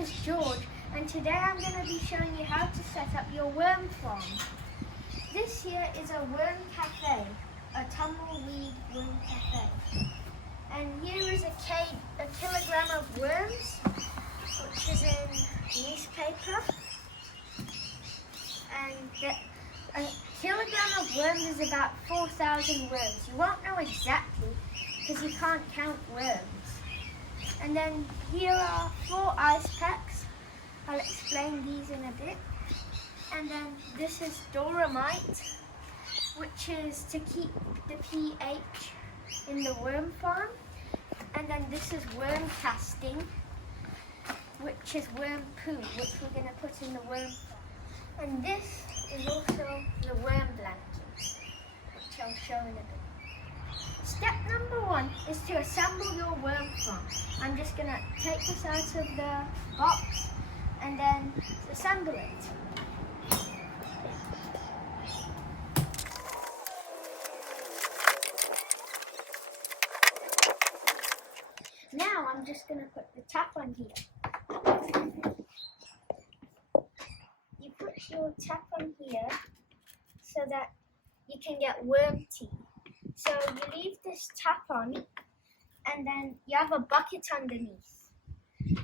is George, and today I'm going to be showing you how to set up your worm farm. This here is a worm cafe, a tumbleweed worm cafe. And here is a kilogram of worms, which is in newspaper. And a kilogram of worms is about 4,000 worms. You won't know exactly because you can't count worms. And then here are 4 ice packs. I'll explain these in a bit. And then this is Dolomite, which is to keep the pH in the worm farm. And then this is worm casting, which is worm poo, which we're going to put in the worm farm. And this is also the worm blanket, which I'll show in a bit. Step number 1 is to assemble your worm farm. I'm just going to take this out of the box and then assemble it. Now I'm just going to put the tap on here. You put your tap on here so that you can get worm tea. So you leave this tap on and then you have a bucket underneath.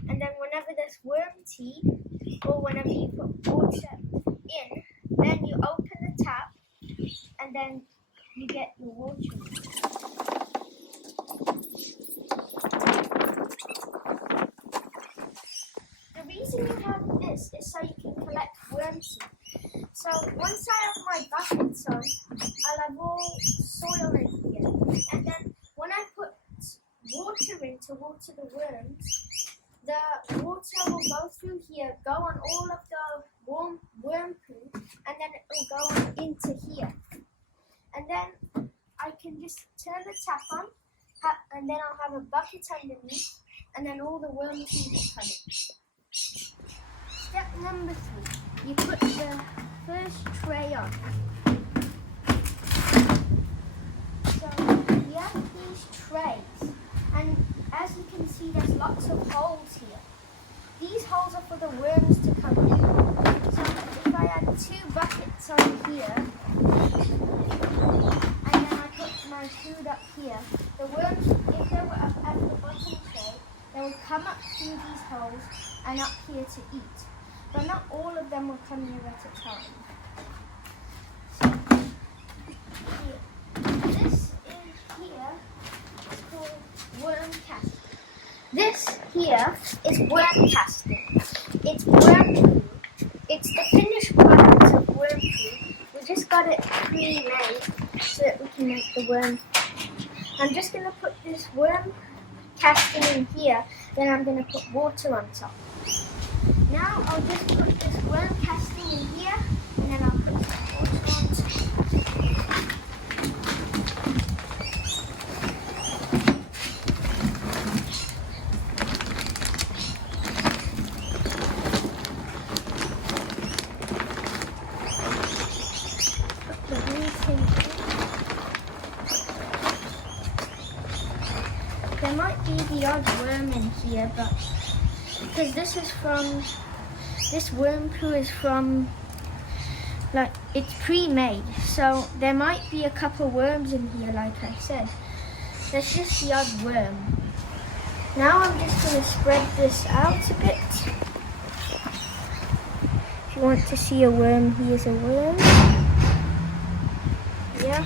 And then whenever there's worm tea or whenever you put water in, then you open the tap and then you get your water. The reason you have this is so you can collect worm tea. So once I have my buckets on, I'll have all soil in here. And then when I put water in to water the worms, the water will go through here, go on all of the worm poo, and then it will go on into here. And then I can just turn the tap on, and then I'll have a bucket underneath, and then all the worms can just come in. Step number 3, you put the first tray on. So you have these trays, and as you can see, there's lots of holes here. These holes are for the worms to come in. So if I had 2 buckets on here, and then I put my food up here, the worms, if they were up at the bottom tray, they would come up through these holes and up here to eat. But not all of them will come here at a time. So, here. This is here, it's called worm casting. This here is worm casting. It's worm poo. It's the finished product of worm poo. We just got it pre-made so that we can make the worm. I'm just going to put this worm casting in here, then I'm going to put water on top. Now I'll just put this worm casting in here, and then I'll put some water on top. Put the blue thing in. There might be the odd worm in here, but because this worm poo is from, like, it's pre-made, so there might be a couple worms in here, like I said. There's just the odd worm. Now I'm just going to spread this out a bit. If you want to see a worm, here's a worm. Yeah.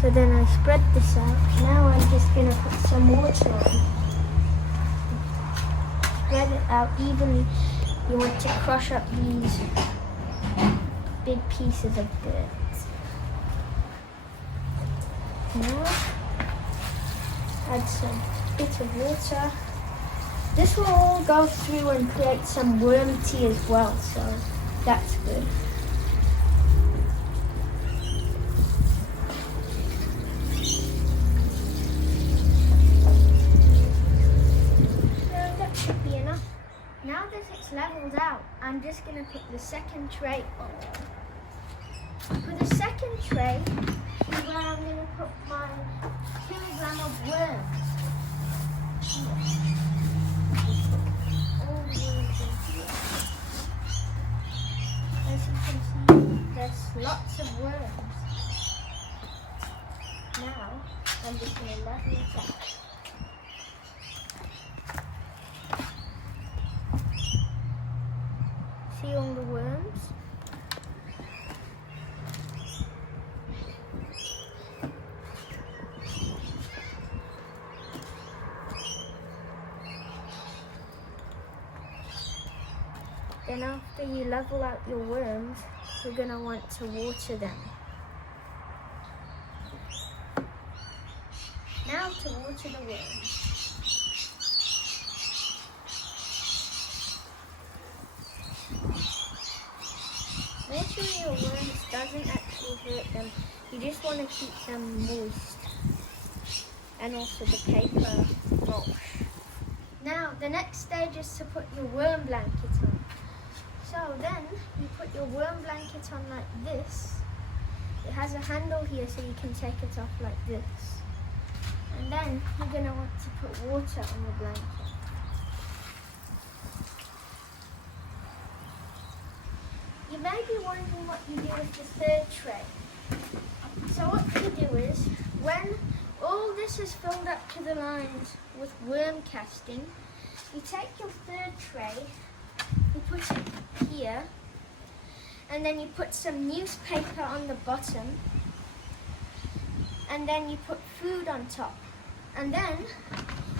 So then I spread this out. Now I'm just going to put some water on. Spread it out evenly. You want to crush up these big pieces of dirt. Now, add some bit of water. This will all go through and create some worm tea as well, so that's good. Now that it's leveled out, I'm just going to put the second tray on. For the second tray is where I'm going to put my kilogram of worms. I'm just going to level it up. See all the worms? Then after you level out your worms, you're going to want to water them. Now to water the worms. Watering your worms doesn't actually hurt them. You just want to keep them moist. And also the paper mulch. Now the next stage is to put your worm blanket on. So then you put your worm blanket on like this. It has a handle here so you can take it off like this. And then you're going to want to put water on the blanket. You may be wondering what you do with the third tray. So what you do is, when all this is filled up to the lines with worm casting, you take your third tray, you put it here, and then you put some newspaper on the bottom, and then you put food on top. And then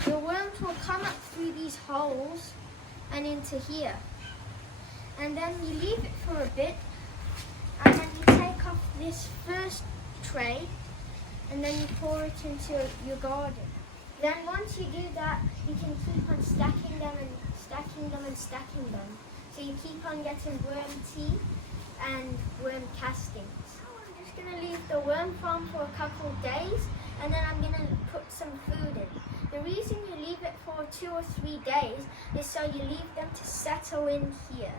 your worms will come up through these holes and into here. And then you leave it for a bit, and then you take off this first tray, and then you pour it into your garden. Then once you do that, you can keep on stacking them and stacking them and stacking them. So you keep on getting worm tea and worm castings. I'm just going to leave the worm farm for a couple of days, and then I'm going to put some food in. The reason you leave it for 2 or 3 days is so you leave them to settle in here.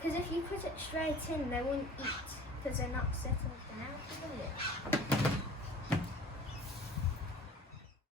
Because if you put it straight in, they won't eat because they're not settled down.